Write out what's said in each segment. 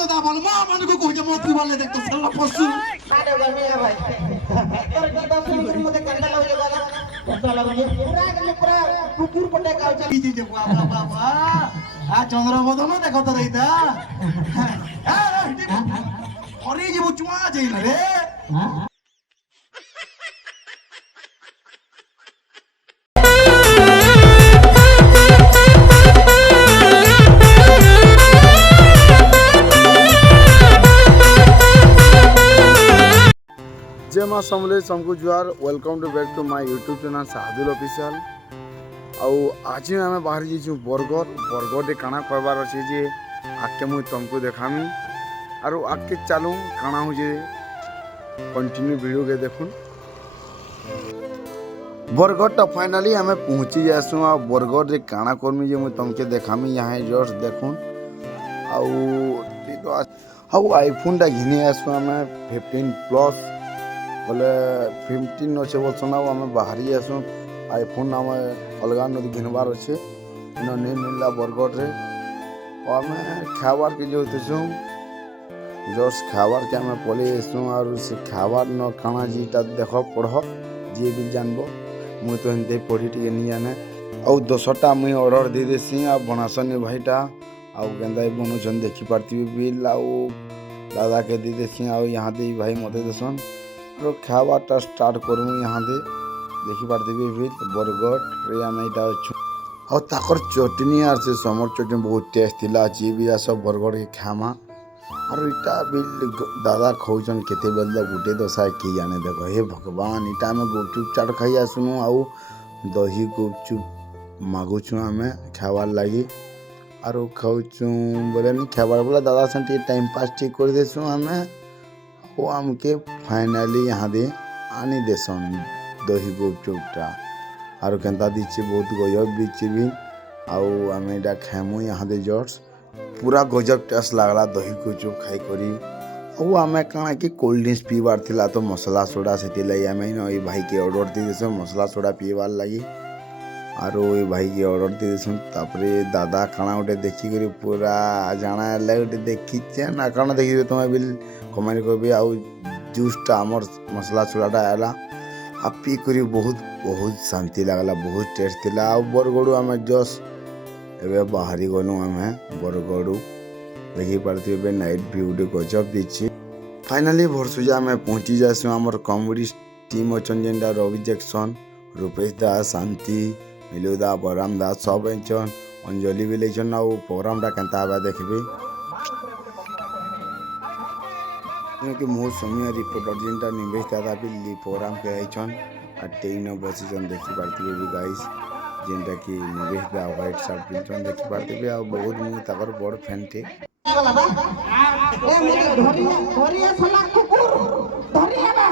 तो दाबल मां मन को कह जे मत बोले देख तो साला पशु मारे गमिया भाई तोर की तो सुन मते कंडा लाग जे गला कंडा लाग जे पूरा कुकुर पटे काउ चली जी जे बाबा बाबा आ चंद्रबदन देखो तो रहीता अरे जे वो चुआ जाइन रे हां जय माँ समलेश समको जुआर welcome to back to my YouTube channel Sadul official आउ आज आम बाहर जाइछू बरगढ़ काना कहबार अच्छे जे आके मुझे तुमको देखामी आर आगे चलू काना हो कंटिन्यू वीडियो के देखुन बरगढ़ फाइनाली आम पहुँची जासु आ बरगढ़ काना करमी जे मुझे तुमके देखामी यहाँ जस्ट देखुन आउ आईफोन घिनी आसु आम 15 प्लस बोले 15 अच्छे बोलसन आम बाहरी आसु आईफोन आम अलग नदी घिनबार अच्छे इन नहीं मिलला बरगढ़ आम खाबार के जो जस्ट खाबार के आम पलि आसु और से खाबार न काना जीटा देख पढ़ जी भी जानब मुझे तो एमती पढ़ी टे नहीं जाने आउ 10टा मुई ऑर्डर दे देसी आ बनासनी भाईटा आउ केन्ता बनुछन देखी पार्थी बिल आउ दादा के दे देसी आउ यहाँ दे भाई मते देसन और खावाटा स्टार्ट करूँ यहाँ दे देखी पार्थी बिल बरगढ़ रे आम यहाँ अच्छु और ताकर चटनी आर से समर चटनी बहुत टेस्ट थिला जी भी सब बरगढ़ के खामा और इटा बिल दादा खौचन केते बेल गुटे दशा किए जाने देख हे भगवान इटा आम गुपचुप चाट खाई आसुनु आउ दही गुपचुप मागुचु आम खावार लगी और खाऊचु बोले नहीं खाबार बोला दादा से टाइम पास ठीक कर देसु आम वो आमके फाइनाली यहाँ दे आनी देसन दही गुपचुपटा और केन्ता दीचे बहुत गजब दीचे भी आउ आम यहाँ खामु यहाँ दे जस्ट पूरा गजब टेस्ट लगला दही गुपचुप खाई करी और आम कण कि कोल्ड ड्रिंक्स पीबार थिला तो मसला सोडा से लगी आम ये भाई के ऑर्डर दे देस मसला सोडा पीबार लगी और ये भाई के ऑर्डर दे देसन तापरे दादा खाना गोटे देखिक पूरा जाना गोटे देखी ना काना देखिए तुम बिल कमेंट कर आउ जूसटा आमर मसला सोडाटा आला आ पी करी बहुत बहुत शांति लगला बहुत टेस्ट थिला आ बरगढ़ आम जस्ट एबे बाहरी गलु आम बरगढ़ देखी पार्थे नाइट व्यू गजब दीची फाइनाली भरसुजा आम पहुँची जासु आमर कॉमेडी टीम अच्छन जेनटा रवि जैक्सन रूपेश दास शांति मिलू दा बलराम दास सब अचन अंजलि भी लेचन आ प्रोग्राम केन्ता हवा देखबे कि मोर समय रिपोर्टर जेनटा निवेश दादा भी प्रोग्राम के आइछन आ ट्रेन बसीचन देखी पार्थिबे भी गाइस जेनटा कि निवेश दा व्हाइट शर्ट पिनचन देखी पार्थिबे आ बहुत मुई ताकर बड़ फैन थे ए मुझे धरिया सला कुकुर धरिया बा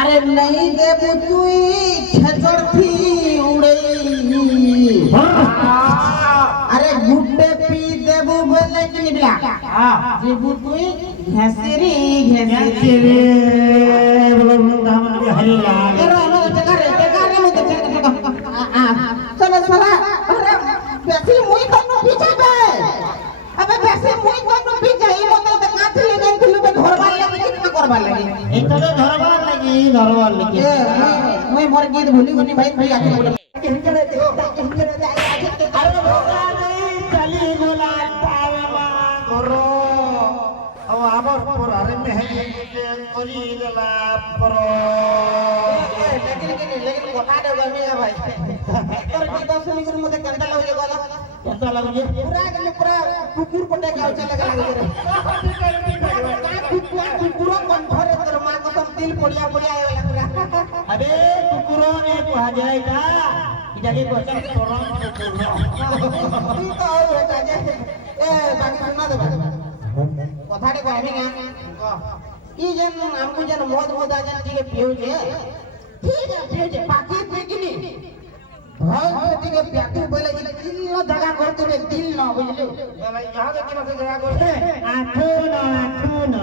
अरे नहीं दे बुतुई खेजड़ थी उड़ई अरे गुड्डे पी देबू बोले कि निबला जे बुतुई घसेरी बोलो दामन के हल्ला रो जगह रे मुझे चलो चला अरे बेसी मुई तनु पीछे बे अबे बेसी मुई तनु पीछे ई मत तो काथी ले गई थी बे घरबार लगी कितना करबार लगी ए तो घरबार लगी मैं मोर गीत भूली गनी भाई भाई आके बोल अरे भोगा नहीं चली गोला पालमा करो अब आबर पर अरे मेहंदी के करी गला परो लेकिन कोठा दे गमी भाई तोर की तो सुनी कर मते कंटा लग जे गला कंटा लग जे पूरा कुकुर पटे गाव चले कुकुर कंठरे तोर मां कसम तिल पोलिया पोलिया पूरा अबे कुकुरों ने कहा जाएगा कि जाके बचन तोरन कुकुर ई तो हो जाजे ए बाकी सुना दे कथा रे कहबे ना ई जन हमको जन मोद मोदा जन जी के पियो जे ठीक है पियो जे बाकी पिकनी भाई जी के प्याटू बोले जे दिल न जगह करते रे दिल न बुझले भाई यहां के किना से जगह करते आठो न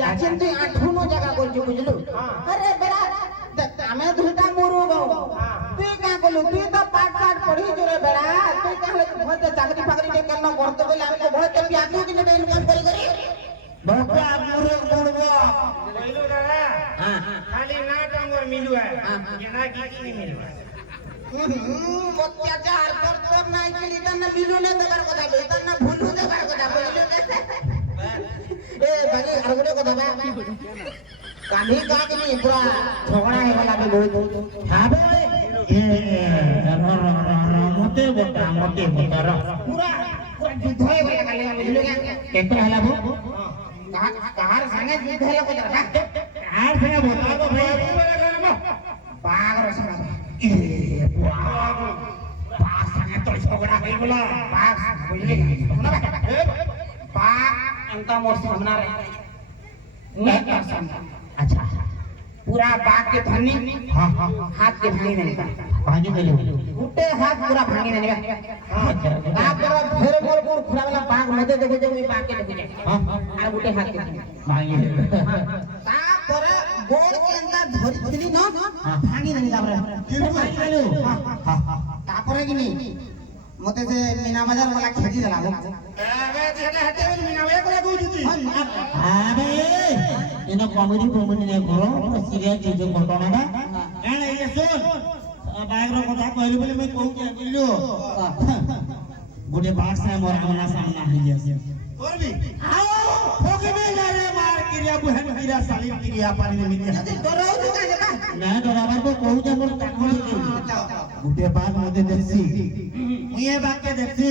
याचिन तू आठो न जगह कर बुझलो अरे बेरा हमें दुटा मोरू गो तू का बोलू तू तो पाठ पाठ पढ़ी जोरे बेरा तो चाकरी फाकरी के करना करते बोले हमको बहुत कभी आदमी के ने इनकम करी बहुत आप मुरे बोलबो बोलो दादा हां खाली ना टांगोर मिलू है ये ना की नहीं मिलू है अत्याचार कर नहीं कि इतना मिलू ने देबार কথা इतना भूलू देबार কথা बोलिलो ए भाई अरगुले को दबा काली कागनी पूरा झगड़ा है वाला भी बहुत हां बे ए मोटे बोटा पूरा युद्ध है वाला काले बोलिलो केते हला वो कहार संगे युद्ध है को जरा कहार संगे बोला तो भाई पागल संगे ए पाग संगे तो झगड़ा है बोला पाग बोलिले पाग अंता मोर सामना रे अच्छा पूरा बाग के धनी हां हां हाथ के भांगी नहीं भांगी देले उठे हाथ पूरा भांगी नहीं का पर फिर मोर खुला वाला बाग मते देखे जे बाग के देखे हां और उठे हाथ के भांगी का पर गोड़ के अंदर धरती न भांगी नहीं तापर भांगी देलु हां तापर कि नहीं मते से मीना बाजार वाला खेती देला अबे जेले हटे मीना वे कोला कहूची अबे इनो कॉमेडी ने करो सीरियस जो घटना ना एने ये सुन बागरो কথা कहली बोले मैं कहू के बोलियो गोटे बात से मोर आमना सामना हो गया तोर भी आओ ठोके में जा रे मार क्रिया बुहन क्रिया साली क्रिया पानी में मिल डरो तो का ना डराबर को कहू जे मोर ताको गुटे बात मते देखसी मुए बात के देखसी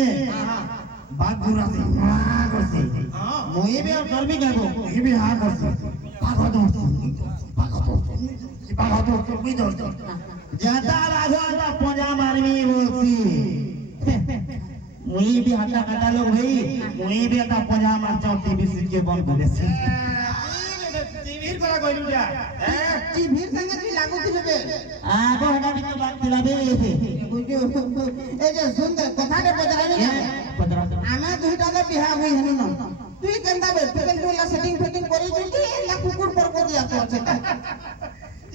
बात पूरा से हां करसी मुए भी और डर भी गबो मुए भी हां करसी पागो दो कोई दो ज्यादा राजा पंजा मारमी बोलसी मुई भी हटा कटा लोग भाई मुई भी हटा पंजा मार चाउ टीवी सीट के बंद कर देसी टीवी करा कहलु जा टीवी संगे भी लागू थिबे आगो हटा भी तो बात दिलाबे ए जे सुंदर कथा के बजरानी आमे दुईटा दे बिहा होई हनु न तुई केंदा बे तुला सेटिंग फेटिंग करी जुटी ला कुकुर पर को दिया तो छटा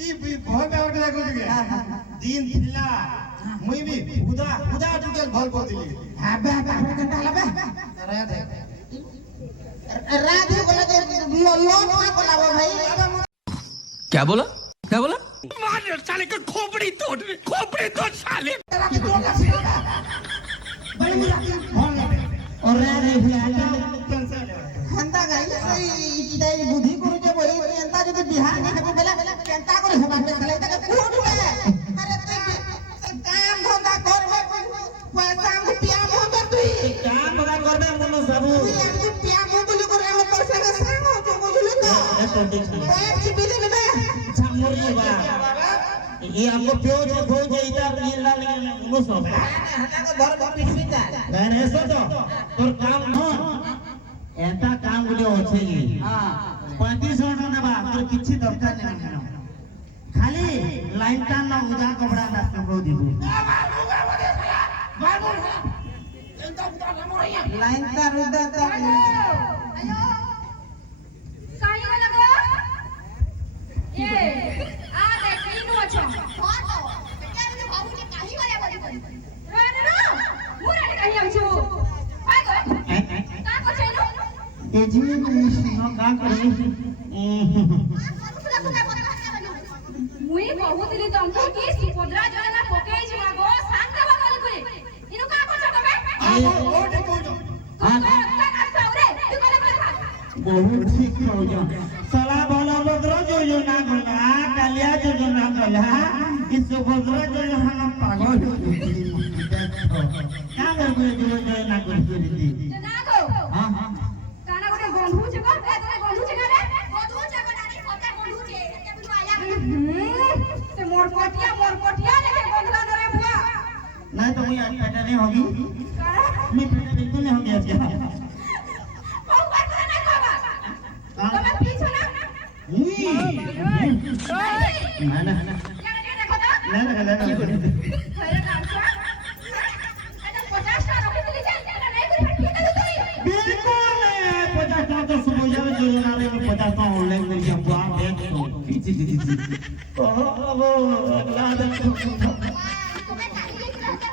ई भय में उठ लागो जुगे दिन थिला मुई भी उदा जुगे भल को दिली हाबे हाबे केंदा हलाबे राधे बोला जे लोन ना कोलाबो भाई क्या बोला मार साले का खोपड़ी तोड़ साले बड़ी मुरा और राधे भैया हंता गई इटाई बुद्धि करू जे बोली एंता जदी बिहार नहीं हेबे बेला केंता करे हेबा में साले तक कोट में अरे तू काम धंधा करबे पैसा हम पिया मो तो तू काम बड़ा करबे मनो सबू तू हम पिया मो बोली करे हम पैसा का संग हो जो बुझलु तो पैर चिबिले में छमुरी बा ये हमको प्योज इधर नीला नो सब हटा को घर घर पिट पिटा नहीं सो तो तोर काम न एता काम गुले होछे की हां 3500 ना बा तोर किछि दरकार नहीं खाली लाइन टा ना उदा कपड़ा दास को दिबू लाइन का रुदा ता साई वाला को ये आ देख इनु अच्छा हां तो क्या मुझे बाबू के काही वाला बोली रे रे मुरा के काही आछु काय को का को छैनो ए जी न का करे मुई बहुतली तुमको की सुभद्रा योजना पकेई जिमा गो शांत बगल करे इनु का को छ तबे ओटे को हां का सावरे तू करे खा बहुत ठीक हो जा साला बोला भद्र योजना गला कालिया योजना गला इस भद्र योजना पागल हो क्या करबे योजना कर दी ना गो हां हां काना गोटे बंधु छ को ए तोरे बंधु छ रे बंधु छ को नानी सटा बंधु छ के बिनु आया से मोर कोटिया लेके बंधुला रे बुआ नहीं तो मैं आज पैदा नहीं होगी मैं पैदा बिल्कुल नहीं होगी आज के ओ बात ना बाबा तुम्हें पीछे ना ना ना ना क्या देखो तो ना ना ना अरे काम से अरे 50 टा रखी तुली चल नहीं करी ठीक है तू बिल्कुल 50 टा तो सुबह योजना में 50 टा ऑनलाइन मिल गया बुआ देख तो ओ अगला दिन तुम्हें चाहिए कि रहता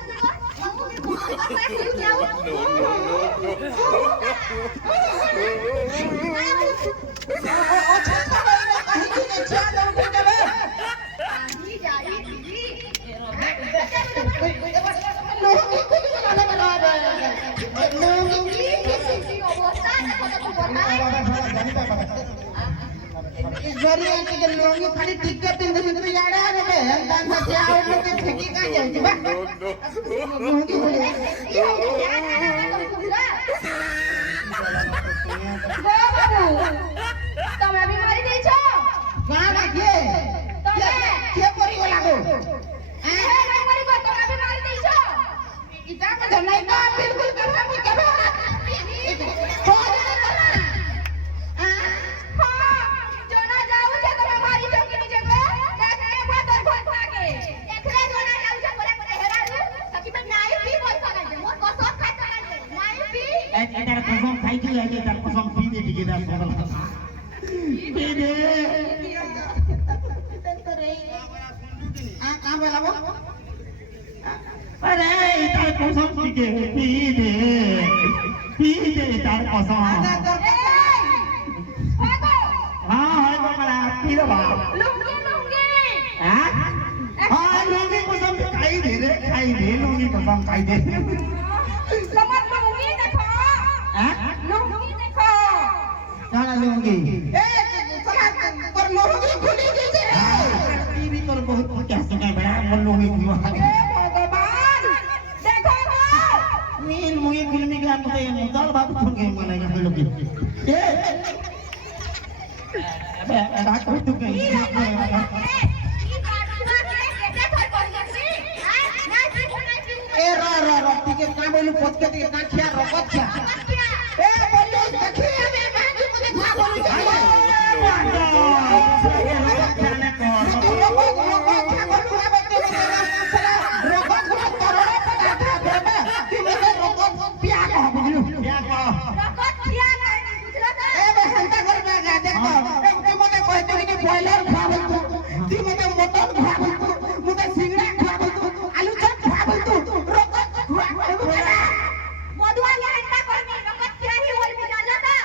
है मैं क्यों जाऊं अच्छा तो मैंने कहीं की नहीं चाह दो ठीक है नहीं जाई दीदी लोग को चलाने बना रहे लुंगी किसी अवस्था देखो तो बताए इस बारी आके के लोग खाली टिकट इन दिन तो यार आ रे अंदाज से आओ लोग के ठेकी का जाए बा लोग તમે બીમારી દઈ છો कहां रखिए क्या करी वाला को એ બીમારી કો તમે બીમારી દઈ છો इतना का नहीं का बिल्कुल करना भी करो हो जाना હા જોના જાવ છે તમે મારી ચોકી નીચે ગો દેખને બદર ભોત લાગે એકરે જોના જાવ છે બોલે બોલે હેરાડુ સકી મે નાઈ પી પૈસા લાગે મો કસો ખાતા લાગે નાઈ પી एटार कसम खाई के आगे तार कसम पी दे टिके दार बदल पी दे कहां बोला वो अरे तार कसम टिके पी दे तार कसम ભાગો हां हाय बमला पी दे बा લુંગી લુંગી हां हां लोगी कसम खाई दे लोगी कसम खाई दे समझ लूंगी देखो हां लूंगी देखो जाना लूंगी ए साला पर लोग की खुली गई है टीवी पर बहुत क्या सुना बड़ा मन लोगी हे भगवान देखो ना नील मुझे फिल्मी के आपको ये मुद्दा बात सुन के मन लगा लोगी ए अबे रात को तू कहीं ई बात के कैसे थोड़ी कर गई हां ना ठीक नहीं ठीक ए रो टिके का बोलू पोत के टिके का खिया रकत छा ए बोलू देखिए मैं मांगी मुझे खा बोलू रकत किया नहीं बुझलो ना बॉयलर खाबल ती मते मटन खाबल मते सिंगड़ा खाबल आलू चप खाबल रकत खाबल मधुआ ये अंडा करनी रकत किया ही बोल भी जाना था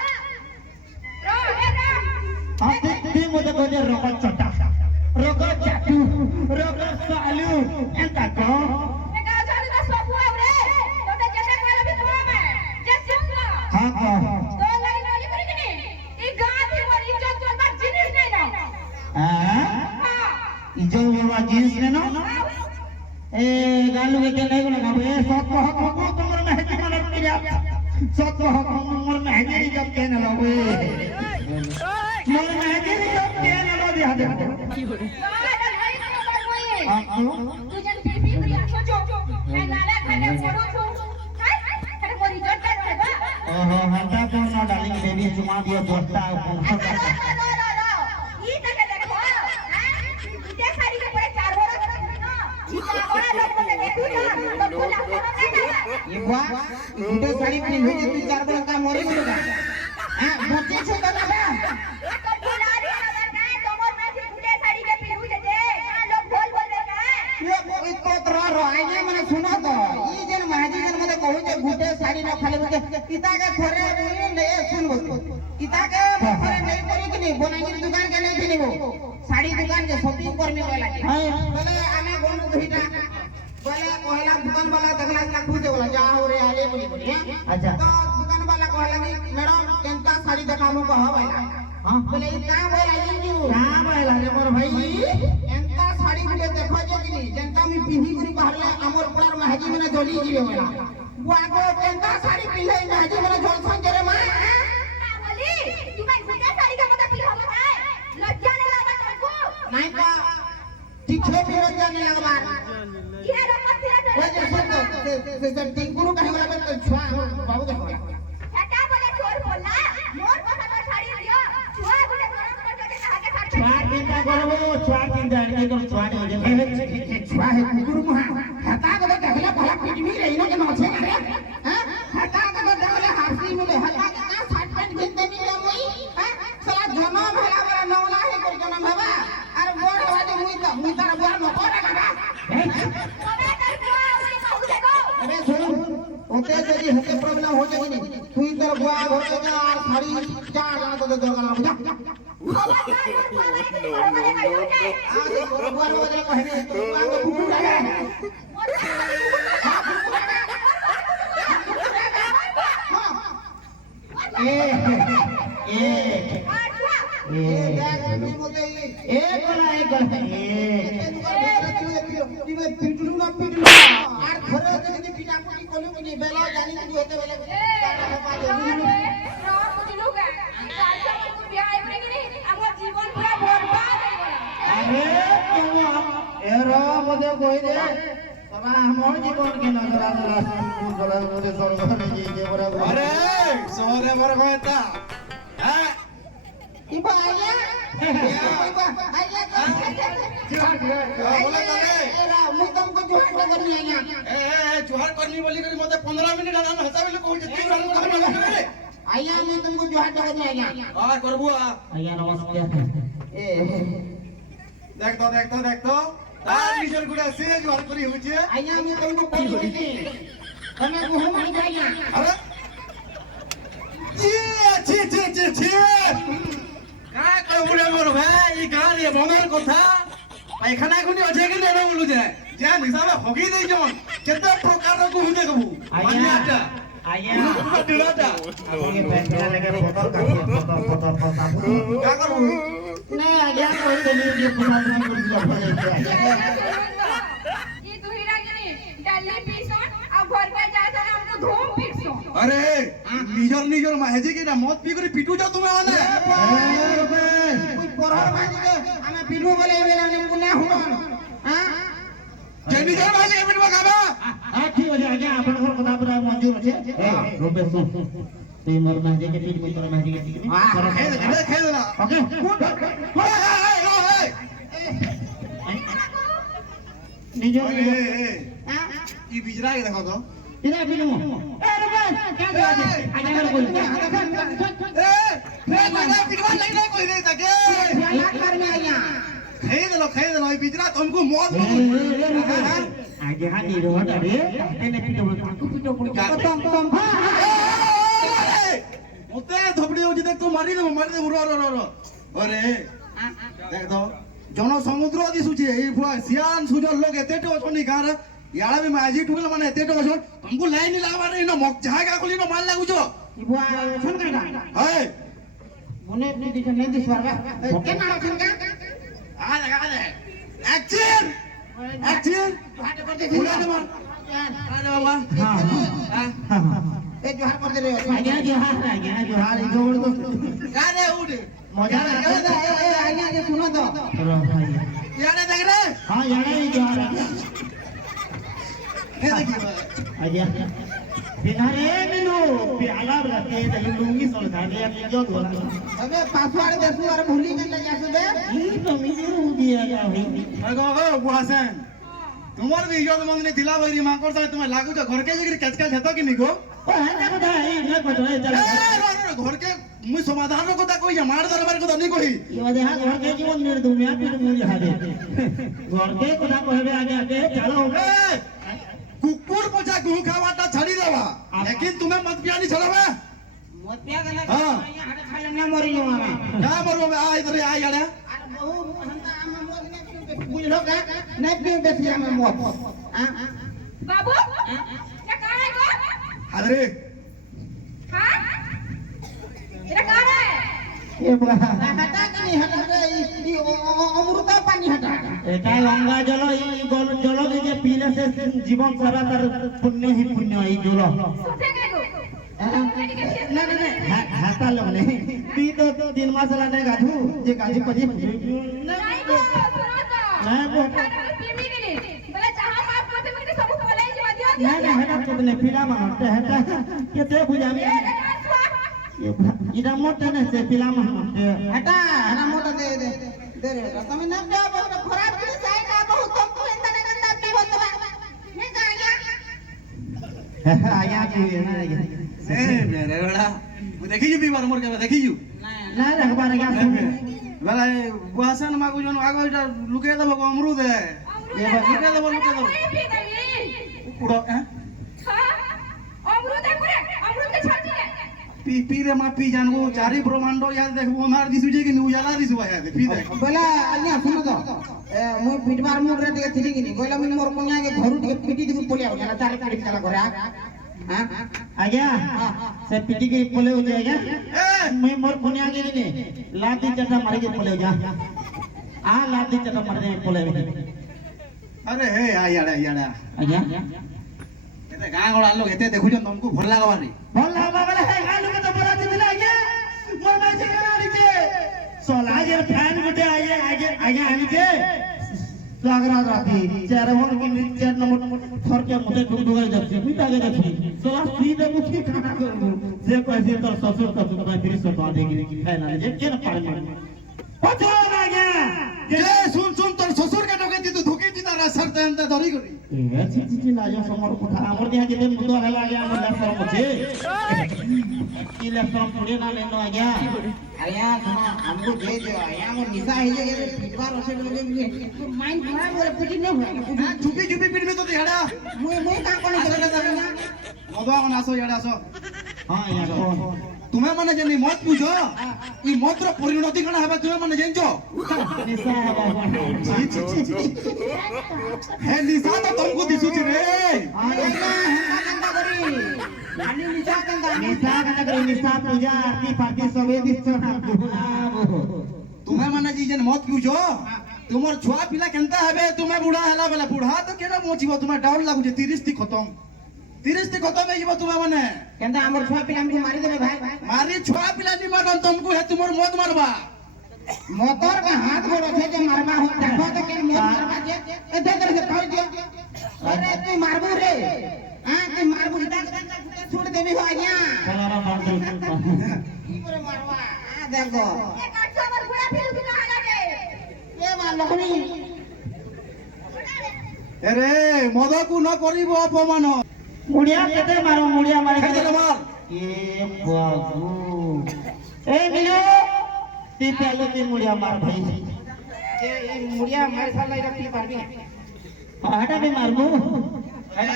रो हे रो ती मुझे कोई रोकत चटा रोकत चाटू रोकत सालू एंता को मैं कहा जाने का सब हुआ रे तो ते जैसे कोई भी तुम्हारा में जैसे हुआ हां को तो लगी नौली करी कि नहीं ई गांव की मोर इज्जत तो बात जिनिस नहीं ना हां हां इजो मेरा जींस ने ना ए गालू के नहीं लगा बे सब को हक को तुमर में है मदद किया सब को हक तुमर में है जब के न लगे मोर में है जब के न लो दिया दे हां को तू जन पीपी करिया सोचो मैं लाला खाने पड़ो छू हाय अरे मोर इज्जत कर रे बा ओहो हटा को ना डालिंग बेबी चुमा दियो दोस्ता को ई तक देखो हां इते साड़ी के पूरे 4 बोरा ना ई बड़ा लोग को देखू ना तो बोला को नहीं ना ये बुआ गुडे साड़ी पहन हो तू चार बल का मोरी बोलगा हां बच्चे छो तो ना तो बुलारी अगर ना तो मोर में से गुडे साड़ी के पहनू देते हां लोग बोल बोल दे का ये कोई तो रो आइए मने सुनो तो ई जन महाजी जन मने कहू जे गुडे साड़ी न खाली मुझे पिता के थोरे ले सुन बो पिता के थोरे नहीं करी कि नहीं बनाई दुकान के नहीं थी वो साड़ी दुकान के शॉपिंग करने वाला के बोले आने बोल दुहिटा बोले कहला दुकान वाला देखला ना खुद बोला जा हो रे आले बोली अच्छा तो दुकान वाला कहला कि मैडम केनता साड़ी देखामु कह भाईला हां बोले ई का बोला जी का बोला रे मोर भाई एंता साड़ी के देखो जे कि जनता में पिन्ही गुरी बाहरले हमर पुरार महाजी मने जली जीवे वाला बुआगो केनता साड़ी पिन्हे महाजी मने जलसन जरे मां बोली तू मैं गुडे साड़ी का मतलब पी हम है लज्जा नहीं लगा तुमको नहीं का तीखे भी लग जाने लगवा ये रकत किया वो जे से टिंकुरु कहे वाला तो छुआ बाबू देखो हटा बोले चोर बोलना मोर को तो साड़ी लियो छुआ बोले गरम कर के कहा के साथ छुआ चिंता करबो छुआ चिंता के कर छुआ दे दे छुआ है कुकुरु मुहा हता के देखला भला पिटमी रही ना के नछे रे हां हता के देखला हासी मिले हता के का शर्ट पैंट गिनते नहीं ले मुई हां साला जन्म भला बड़ा नौला है कर जन्म हवा अरे बोर वाले मुई तारा बुआ न करे ना तुम्हें कर को उसकी कहू देखो अबे सुन ते जरी हके प्रॉब्लम हो जाए नहीं तू इधर बुआ घर के जा और साड़ी चार जाना तो दो गला बुझा बुआ बदले कहने तो बुआ को भूख लगा ए देख मैं बोलते एक गला पिटलू ना আর ঘরে যদি পিটাপুটি কলু কি বেলা জানি কি হতে বেলা अरे एरो मदे कोई दे तबा हमर जीवन के नजर आला गला मदे सरगर जी के बराबर अरे सोरे बर कहता हां इबा आया इबा आया बोला करे एरा मु तुमको जोड़ करनी है ए जुहार करनी बोली करी मते 15 मिनिट आना हसा बेले कहू जे तू रान कर रे आया मु तुमको जोड़ करनी है हां करबू आ आया नमस्कार ए देख तो तार निजर गुडा से जुहार करी होचे आया मु तुमको बोली તમે को हम नहीं जाइया अरे छी काय करबुरे मोर भाई ई गाली ममर कथा पायखाना गुनी अजे के नेना बोलु जे जे हिसाबे हगी देई जन केते प्रकार को हुदे कबू मान्याटा आया दिलाटा आपके फैसला लगे फोटो का का करबू नहीं आया कोई तो नहीं ये पुना कर दिया ये तू हीरा गिनी डाली पीसो अब घर पे जाता हमको धूम पीसो अरे निजर माहेजी के ना मत पी करी पिटू जा तुम्हें आने कोई परहर मानी के हमें पिलू बोले बेला ने पुना हुआ हां जे निजर माहेजी के पिटवा खाबा ठीक हो जाए आज्ञा अपन घर कथा पूरा मंजूर है ए रुपए सुन ते मर महजे के पीठ में तोर महजे के पीठ में खेल ना ओके निजो हां ई बिजरा के देखो तो इधर पीठ में ए रुपए क्या दे आज्ञा कर बोल पिटवा नहीं कोई नहीं तके याद करने आया खेल लो ई बिजरा तुमको मौत आगे हां नी रो रे तेने पीठो तुम मते धपड़ी हो देख तो मारी दे रो अरे देख तो जन समुद्र दिसुचे ए पुरा सियान सुजल लोग एतेटे अछनी गार याला भी माजी ठुकल माने एतेटे अछन तुमको लाइन लागबा रे न मक जहागा कोली न माल लागुचो इबुआ छन काटा हे मने नहीं दिख नहीं दिसवारगा के ना छन का आ दे एक्शन हाथ कर दे बुला दे मार आ दे बाबा हां ए जोहार कर दे रे आज्ञा जोहार जोड़ दो का दे उठ मजा ए आया के सुनो तो रो भाई याने देख रे हां यार ये जोहार ये देखिए आज्ञा बिना रे मेनू प्याला रखे दही लूंगी सोलधा दे अपने जो बोला अबे पासवर्ड देखो और भूली गई जा से ये तो मुझे रू दिया जा भाई अगो बुहासन तुम्हार भी इज्जत मंद ने दिला बगरी मांकोर साहे तुम्हें लागू तो घर के जगह कचकच हेतो कि निको ओ है ना बता ये मैं बता चल घर के मुई समाधान रो कोता कोई मार दरबार को नहीं कोई ये वादे हां घर के जीवन मेरे दुनिया पे मुझे हादे घर के कोदा कहबे आगे चलो कुकुर पोछा गुह खावाटा छड़ी देवा लेकिन तुम्हें मत पियानी छड़ावे मत पिया गला हां यहाँ हट खा लेना मरी जाऊं मैं क्या मरो में आ इधर आ यार अरे बहु हमका हम मौत ने बुझलो का नहीं पियो देखिए हम मौत हां बाबू क्या कहा है वो अरे हाँ ये कहा है ये बड़ा हटा के नहीं हटा ये अमृता पानी हटा এটা গঙ্গা জল এই জল যে পিলে সে জীবন সারা তার পুণ্য হি পুণ্য এই জল सुनते गए को ना ना হাতা লgne তুই তো 3 মাস লাগে গাধু যে গাধি পজি नहीं को सुनो तो नहीं को खाना पीमी के लिए बोले जहां मां माते में सब बोले जी दियो না না হেটা তো নে পিলা মানতে হেটা কেতে বুঝামি এটা মোটে না সে পিলা মানতে हटा हटा मोटा दे रे बेटा तुम ना जा बहुत खराब के साइड ना बहुत तुम तो इंदा ने गंदा पे होत बा नहीं जाया आया की ना ए मेरे बड़ा मैं देखी भी बार मोर के देखी जू ना रखबार क्या बेला बुहासन मागु जन आगो इटा लुके देबो अमरूद है ये लुके देबो पी गई उड़ो हैं हां पी रे मा पी जानबो चारि ब्रह्मांड याद देखबो मार दिसुजे कि उजाला दिसबो याद पी देख बोला आज्ञा सुनो तो मुई पिटबार मुड रे टिके थिली कि बोला मुई मोर कोन्या के घरु टिके पिटी दिगु पोलिया होला चार काडी चला घरे हां आज्ञा से पिटी के बोले हो जाएगा ए मैं मोर कोन्या के ने लाठी चटा मार के बोले जा आ लाठी चटा मार दे बोले अरे हे याड़ा याड़ा आज्ञा एते गां गोड़ा लोग एते देखु जन तुमको भल लागबा रे बोल लागबा वाला है गालू के तो बराती दिला आज्ञा मोर मैचे करा री के सोला जे फैन गुटे आए आगे आगे आनी के लागरा राती चार मन की चार नंबर थर के मुते ढुक ढुक जाती मी तागे जाती सोला सीधे मुखी खाना कर जे कैसे तो ससुर का तो फिर से बात देगी फैन आले जे के न पाड़े में पछो ना गया जे सुन सुन तोर ससुर के टके ती तू धोके ती तारा सर ते धरी करी ए छी ना जो समर कोठा हमर देहा जे मुतो हला गया हमर लफर मुझे की लफर पुड़े ना लेनो आ गया आया सुनो हमको दे दो आया मोर निशा है जे पिटबार ओसे लोगे माइंड खराब हो रे पिटी न हो चुपी चुपी पीठ में तो याड़ा मुई का कोनी करे ना मदवा कोन आसो याड़ा आसो हां यार तुम्हें माने जनी मत पूछो ई मत रो परिणति कना हबे तुम्हें माने जानछो निशा हे निशा तो तुमको दिसुची रे निशा पूजा आरती पार्टी सबे दिसो ना तुम्हें माने जी जन मत पूछो तुमर छुआ पिला केनता हबे तुम्हें बुढ़ा हला बेला बुढ़ा तो केना मोचिबो तुम्हें डाउन लागु जे 30 ती खत्म 30 ती खत्म हे जीवो तुम्हें माने केंदा हमर छुआ पिला हमको मारी देबे भाई मारी छुआ पिला नि मानन तुमको हे तुमर मत मारबा मोटर का हाथ गोड़ छे जे मारबा हो देखो तो के मोट मारबा जे एते तरह से फाड़ दियो अरे तू मारबो रे हां तू मारबो छोड़ देबे हो आज्ञा कलारा मार दे की करे मारबा आ देखो ये काटो हमर बुढ़ा फिर की कहां लागे ए मार लखनी अरे मदकु न करिबो अपमान मुड़िया केते मारो मुड़िया मारे केते मार ए बाबू ए मिलो ती पहले ती मुड़िया मार भाई ए मुड़िया मार साला इरा पी पारबी हटा भी मारबो ए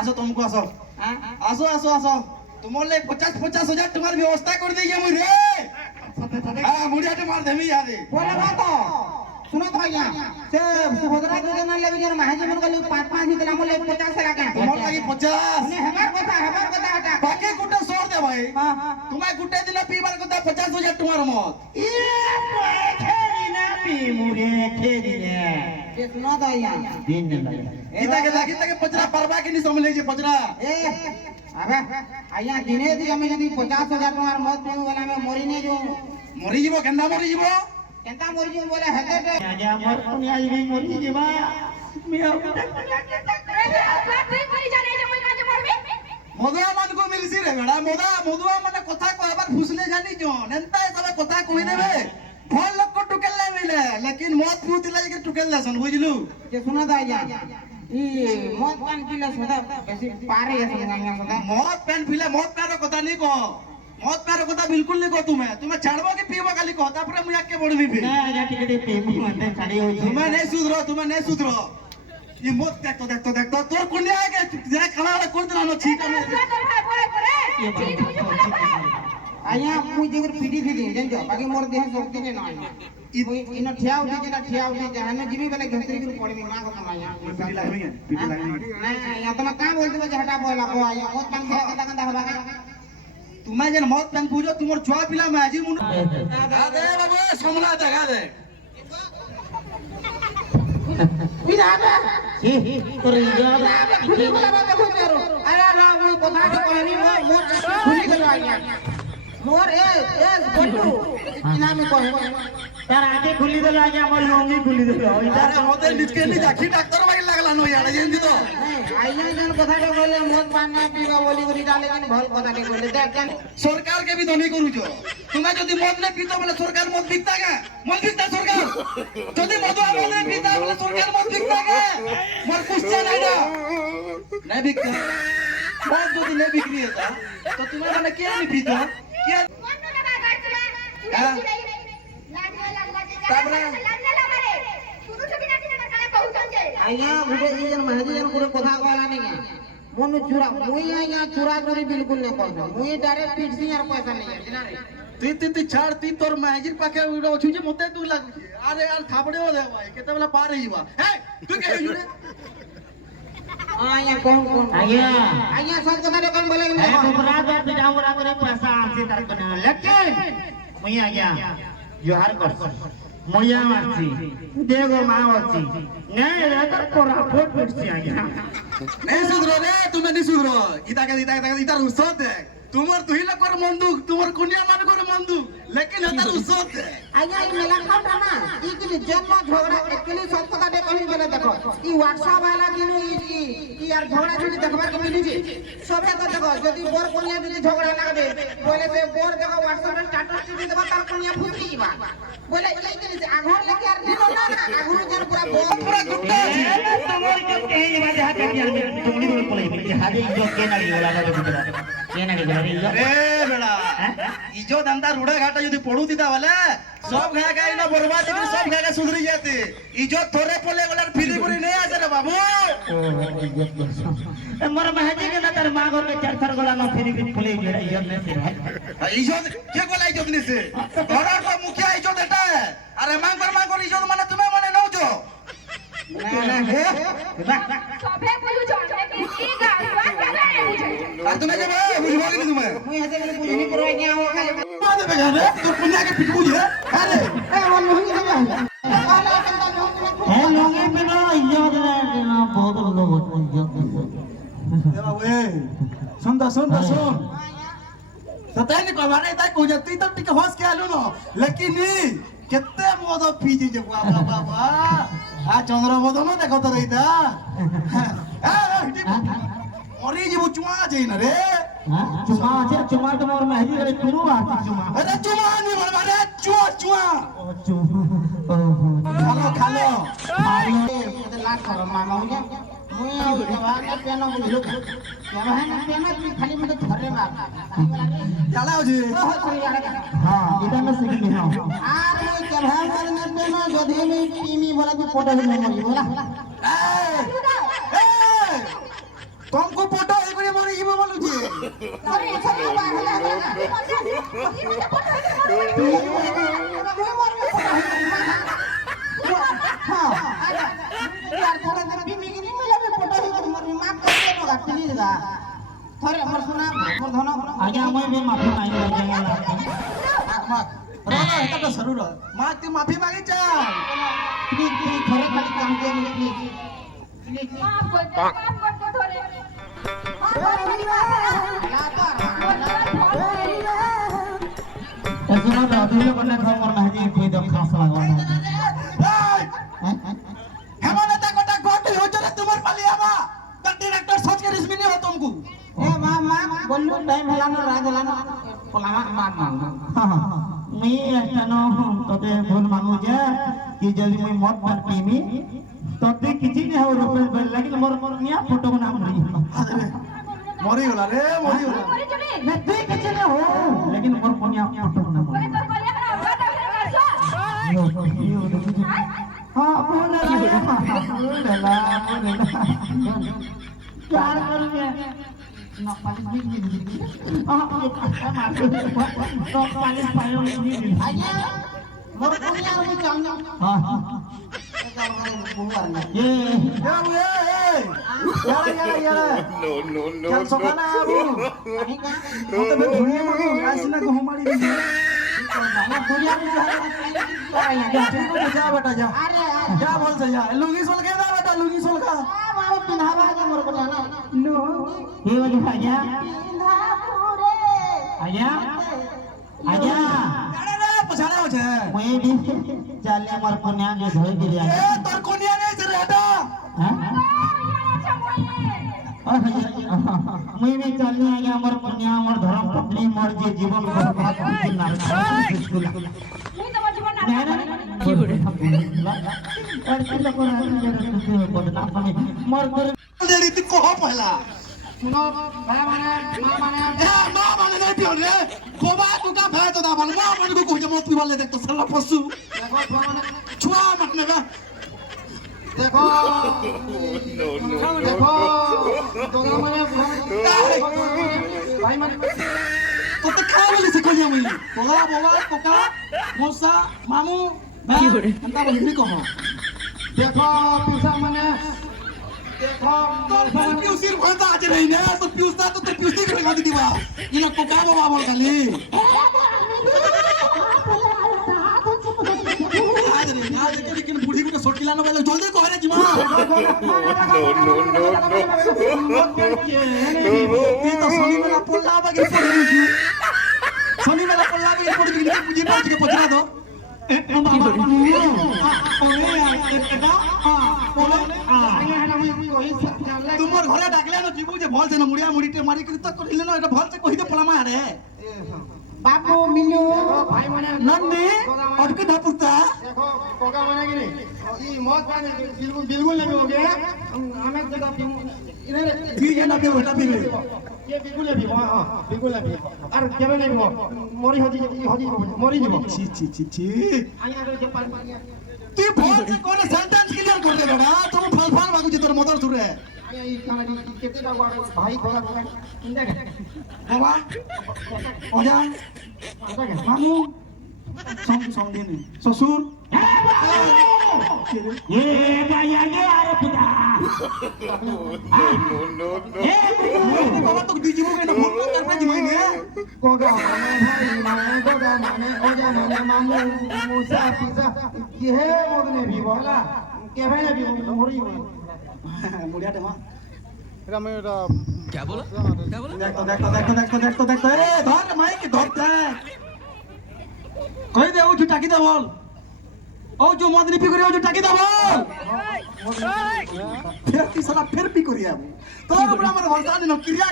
आसो तुमको आसो आसो आसो आसो तुमर ले 50,000 तुम्हार व्यवस्था कर देगे मुई रे हां मुड़िया ते मार देमी यादे बोला बात सुनो तो आज्ञा से सुभद्रा योजना लेबे जन महाजी मन को 5-5 निकला मोले 50 लाख तुमर लागि 50 ने हमार কথা हटा बाकी गुटे सोर दे भाई हां तुम्हें गुटे दिन पीबार কথা 50,000 तुम्हार मत ए खेली ना पी मुड़े खेली ने ये सुनो तो आज्ञा दिन दिन गीता के पचरा परवा के नहीं समझले जे पचरा ए अबे आज्ञा दिने दी हमें यदि 50,000 टमार मत पियो वाला में मोरी ने जो मरी जीवो केंदा मरी जीवो केंता मोरी जो बोले हेते आजा मोर कोनी आज भी मोरी जेबा मिया अरे अपना तुई मरी जाने जे मुई काजे मरबी मधुआ मन को मिलसी रे बेड़ा मधुआ माने कथा कहबार फुसले जानी जो नेंता सब कथा कहि देबे फोन लोग को टुकेल नहीं मिले लेकिन मौत पूतले के टुकेल दसन बुझलु ये सुनो तो आज्ञा ई मत पान पीला सदा बेसी पारे ये सुनांगा सदा मौत पेन फिले मौत पैरो कथा नहीं को मौत पैरो कथा बिल्कुल नहीं को तुम्हें छाड़बो के पीबो खाली को तापरे मुया के बड़बी फिर ना आजा टिकटे पे मते छाड़ी हो तुम्हें नहीं सुधरो ये मौत देख तो तोर कुनिया के जे खला कर देना नो छीटा में तो भाई बोले करे ठीक मुझे बोले करे आज्ञा मुई जेगर पीटी थी जन जो बाकी मोर देह शक्ति ने ना मुई इन ठिया उठी जहाने जीवी वाले घसरी के पड़ी मां को आज्ञा पीटी लागबी नहीं या तो मैं का बोलते बजे हटा बोला को आज्ञा मत पान खेला गंदा हवा का तुम्हें जन मौत पेन पूजो तुमर छुआ पिला में आजी मुन दे बाबू समला दे पिला बे तोर इजा खुली वाला बात देखो मेरो अरे ना वो कथा के कहनी मोर खुली गलो आज्ञा मोर ए बंटू इना में कहे तार आके खुली दे आजा मोर लंगी खुली दे अरे होते निचके नहीं जाखी डॉक्टर भाई लागला नो यार जेंदी तो आइया जन कथा के बोले मत पाना पीवा बोली बोली डाले जन भल कथा के बोले देख जन सरकार के भी तो नहीं करू जो तुम्हें जदी मत नहीं पीतो बोले सरकार मत बिकता के मत बिकता सरकार जदी मधुआ मत नहीं पीता बोले सरकार मत बिकता के मोर क्वेश्चन है ना नहीं बिकता मत जदी नहीं बिक्री है तो तुम्हें माने क्या नहीं पीतो क्या मन न लगा गाड़ला हां लाडला लागला जे ताबरा लाडला मारे शुरू से बिना किने मकाने पहुंचन जे आइया बुढ़े जी जन महाजी जन पूरे कथा कहला नहीं मोनु चुरा मुई आया चुरा चोरी बिल्कुल नहीं कर मुई डायरेक्ट पीट सी यार पैसा नहीं है ना रे তুই ছাড় তুই তোর ম্যাজির পাকে অছু যে মতে তুই লাগুছে আরে আর থাপড়ে দে ভাই কেতে বেলা পার হইবা হে তুই কে হইছু রে आया कौन कौन आया आया सब कथा रे कौन बोले ए बबरा दे ते जाऊरा करे पैसा आसे तार बना लेकिन मुई आ गया जोहार कर मुया मारसी देगो मावसी नहीं रे तर कोरा फोट पिटसी आ गया नहीं सुधरो रे তুমি নি সুধরো ইতা উৎসব দেখ তোমার তুই লোক করে বন্দুক তোমার কন্যা মান করে বন্দুক লেকিন এটার উৎসব দেখ आया ई मेला खाता ना ई कि जन्म झगड़ा एकली सब कथा रे कहीं बोले देखो ई व्हाट्सएप वाला किनु ई यार झगड़ा যদি দেখবা के मिली जी सबे तो देखो যদি बोर कोनिया যদি झगड़ा लागबे बोले से बोर देखो व्हाट्सएप रे स्टेटस दे देबा तार कोनिया फुसकी जीवा बोले ई कि आघर लेके यार दिनो ना आघर जन पूरा बोर पूरा गुट्टा तमोर जो कहीं बात हाथ में तुमनी बोल पले हादे जो के नाड़ी बोला ना बितरा के नाड़ी गरी रे बेड़ा इजो धंधा रूढ़ा घाटा যদি পড়ু দিতা বলে সব ঘা গাই না বরবাদ করে সব ঘা সুধরি যেতে ইজো থরে পলে গলার ফিরি করে নেই আছে রে বাবু मोर महजी के ना तार मां घर में चार चार गोला न फेरी फुले गेड़ा इजत ने से ইজো কে গলাই ইজো নিছে ঘরের তো মুখিয়া ইজো এটা আরে মাং কর ইজো মানে তুমি মানে নও যো না হে সবে বুঝু লেকিন ই গালবা গালা নে বুঝে আর তুমি কে বুঝবো কি তুমি मुई हसे के बुझनी करो आया हो खाली बात है बेगाने तो पुण्य के पिटबू जे अरे ए वो नहीं देबा काला कंदा जो ए लोगे पे ना इजत ने ना बहुत लोग इजत ए बाबू ए सुन सताई नहीं कहवाने ताई को जती तो टिके होश के आलू न लेकिन नी केते मोद पीजी जे बाबा बाबा आ चंद्र मोद न देखो तो रहिता ए हिटी मरी जीव चुआ जई न रे चुमा तो मोर महजी रे तुरु आती चुमा अरे चुआ नहीं बोल मारे चुआ खालो ते लाट कर मामा हो जा मुई जवान ना पेनो बुझलो जवान ना पेनो तू खाली मते धरे मार जाला हो जी हां इधर में सिखी हां आर मुई जवान ना पेनो जदी में टीमी बोला तू फोटो में मरी बोला ए तुमको फोटो ए करे मोरी इबो बोलू जी अरे छबी बाहला ई मते फोटो हां यार थोड़ा देर बीमी की नहीं मिला में फोटो ही कर मरी माफ कर दे होगा प्लीज गा थोड़े हमर सुना हमर धनो आगे मैं भी माफी मांग जाएगा रे এটা তো সরু রে মা তুই মাফি মাগি চা प्लीज थोड़े खाली काम दे प्लीज प्लीज माफ कर दो थोड़े ऐसे ना अधूरे बनने था मोर महजी कोई तो खास लगवाना হেমনতা কোটা গোট হচরে তোমার পালিয়াবা তা ডাইরেক্টর সচ के रिश्मी नहीं हो तुमको ए मामा बोलू टाइम हला ना रात हला ना पोलामा मार मांग मैं ऐसा न तोते भूल मांगू जे कि जल्दी मैं मत पर पीमी तोते किछि नहीं हो रुपए बेल लेकिन मोर मिया फोटो को नाम नहीं মরি গলা রে মরি গলা করে চলে मैं तू किछि नहीं हो लेकिन मोर मिया फोटो को नाम করে তোর কলিয়া না বাটা করে করছো हां बोला प्यार करूंगा ना पालिश भी हां ये पक्का मार तो पालिश पायो नहीं आया मोर दुनिया रे चल हां ये यार चल सकाना आबू तो मैं दुनिया में आसिना को हमारी ना दुनिया में जा बेटा जा अरे जा बोल से जा लुंगी सोल के ना बेटा लुंगी सोल का मामा पिन्हावा जे मोर को ना लो ये वाली आजा पिन्हा पूरे आजा आजा अरे रे पछाड़ा हो छे मैं भी चले हमर कोन्या के धोई दिया ए तोर कोनिया नहीं से रेटा हां मैं भी चलने आ गया हमर कोन्या हमर धर्म पत्नी मर जे जीवन को नाम मुई तो जीवन ना की बड़े और के लोग बदनाम बने मर कर देरी तू को पहला सुनो मां माने ए मां माने नहीं पियो रे कोबा तू का भाई तो दा बन मां मन को कुछ मत पीवा ले देख तो साला पशु देखो माने छुआ मत ने बे देखो देखो तो माने भाई माने तो खा बोली से कोलिया मुई बोगा बोगा कोका मौसा मामू भाई अंता बोली कह देखो पिउसा माने देखो तो पिउसी भरता आज नहीं ने तो पिउसा तो पिउसी के लगा दीबा इना कोका बाबा बोल खाली आज रे ना देखे लेकिन बूढ़ी को सोटिला न बोले जल्दी कह रे जीमा ती तो सोनी मेला पोल्ला बागे पड़ी सोनी मेला पोल्ला बागे पड़ी कि पूजी पाछ के पचरा दो तुमर घरे डाकले न जीबू जे भल से न मुड़िया मुड़ीटे मारी के तक करिले न एटा भल से कहि दे पलामा रे बाबू मिलू भाई माने नंदी अटके धापुता देखो कोका माने कि नहीं ई मौत पाने बिल्कुल नहीं हो गया हमें जगह इधर जी ये ना बेटा भी ये बिल्कुल नहीं हां बिल्कुल नहीं और केबे नहीं मोरी होजी मोरी जीवो छी छी छी छी आया के पानी तू भल से कोने सेंटेंस क्लियर कर दे बेटा तुम फल फल बागु जी तोर मदर सुरे आया ई खाना केते का भाई कोका इंदा के बाबा ओजा मामू सम दिन ससुर ये भाई आगे आ रे पुता बाबा तो दीजिए के ना फोन करना जी मैंने कोका माने ओजा माने मामू मूसा पिसा ये मोदने भी बोला केबे ने भी मोरी मुड़िया दे मां क्या बोला क्या बोला देखो ए धर माइक धर दे कहि दे ओ जो टाकी दे बोल ओ जो मदनी पी करियो जो टाकी दे बोल फिर की साला फिर पी करिया तो बड़ा हमर भरता दिन क्रिया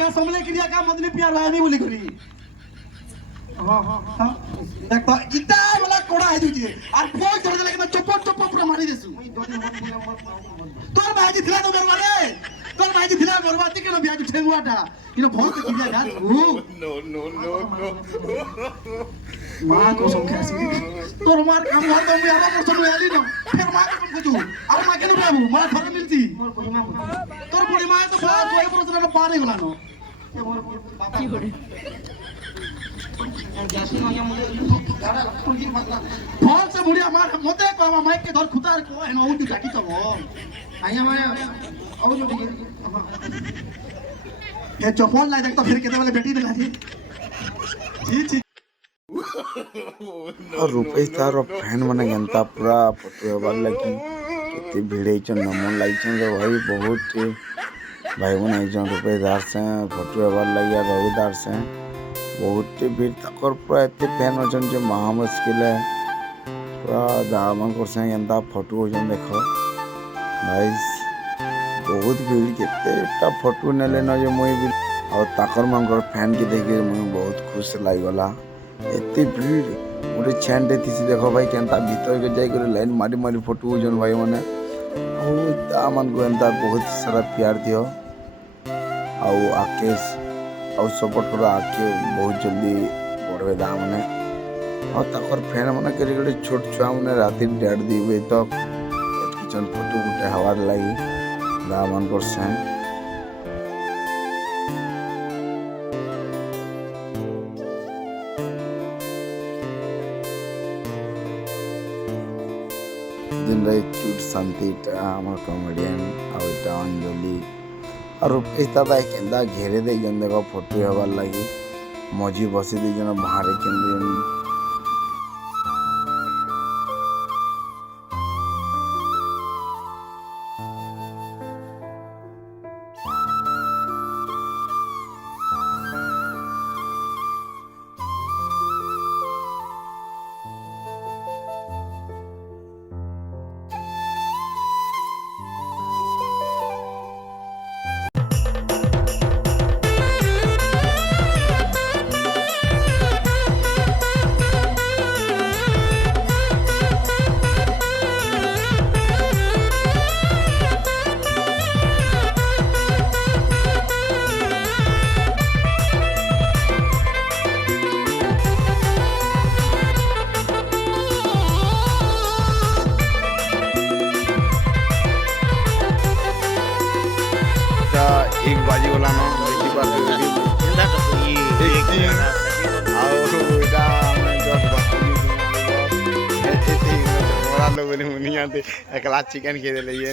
का समले क्रिया का मदनी पिया रहा नहीं बोली करी हां देखो इतना वाला कोड़ा है तुझे और फोन छोड़ दे लेकिन चप्पो पूरा मारी देसु तोर भाई थिला तो बरवाले तोर भाई थिला बरवाती के बियाज ठेंगुआटा इनो बहुत क्रिया का मां को संख्यासी तोर मार काम घर तो मैं आवा परसो आली न फिर मां को कुछ और मां के न बाबू मां घर मिलती तोर बड़ी मां तो बात कोई परसो न पारे गला न की बड़ी फोन से बुढ़िया मार मोते को माइक के धर खुतार को है न उठी जाकी तो आया माने अब जो ये चौफोन ला देख तो फिर केते वाले बेटी दिला जी जी और रुपेश तार फैन माने गंता पूरा फोटो हेबार लगी केते भिड़े छन नमन लागी छन रे भाई बहुत भाई बने छन रुपेश दार से फोटो हेबार लगी और रविदार से बहुत भीड़ तकर पूरा एते फैन अछन जे महा मुश्किल है पूरा दामन कर से गंता फोटो होजन देखो भाई बहुत भीड़ केतेटा फोटो नेले न जे मुई भी और ताकर मांगर फैन के देख मुई बहुत खुश लाग गला एते भीड़ मोरे छेंडे थी देखो भाई केनता भीतर के जाई करे लाइन मारी मारी फोटो होजन भाई माने बहुत दामन को एंता बहुत सारा प्यार दियो आउ आकेश और सपोर्ट पूरा आके बहुत जल्दी बढ़वे दाम ने और ताकर फैन माने करे छोट छुआ माने राति 1:30 बजे तक किचन फोटो गुटे हवार लगी दामन परसेंट दिन क्यूट शांति आमार कमेडियन आउटा अंजलि और रुपेश दादा केंदा घेरे दे जन देखो फोटो हवार लगी मजी बसी दे जन बाहर केंद्र एक बाजी वाला ना ପାରୁଛୁ ଚିନ୍ତା କରୁଛି ଆଉ ଏଇଟା ଆମେ ଜଷ୍ଟ ବାହାରି ବୋଲି ମୁଁ ନିଅନ୍ତି ଏକଲା ଚିକେନ୍ ଖାଇଦେଲେ ଇଏ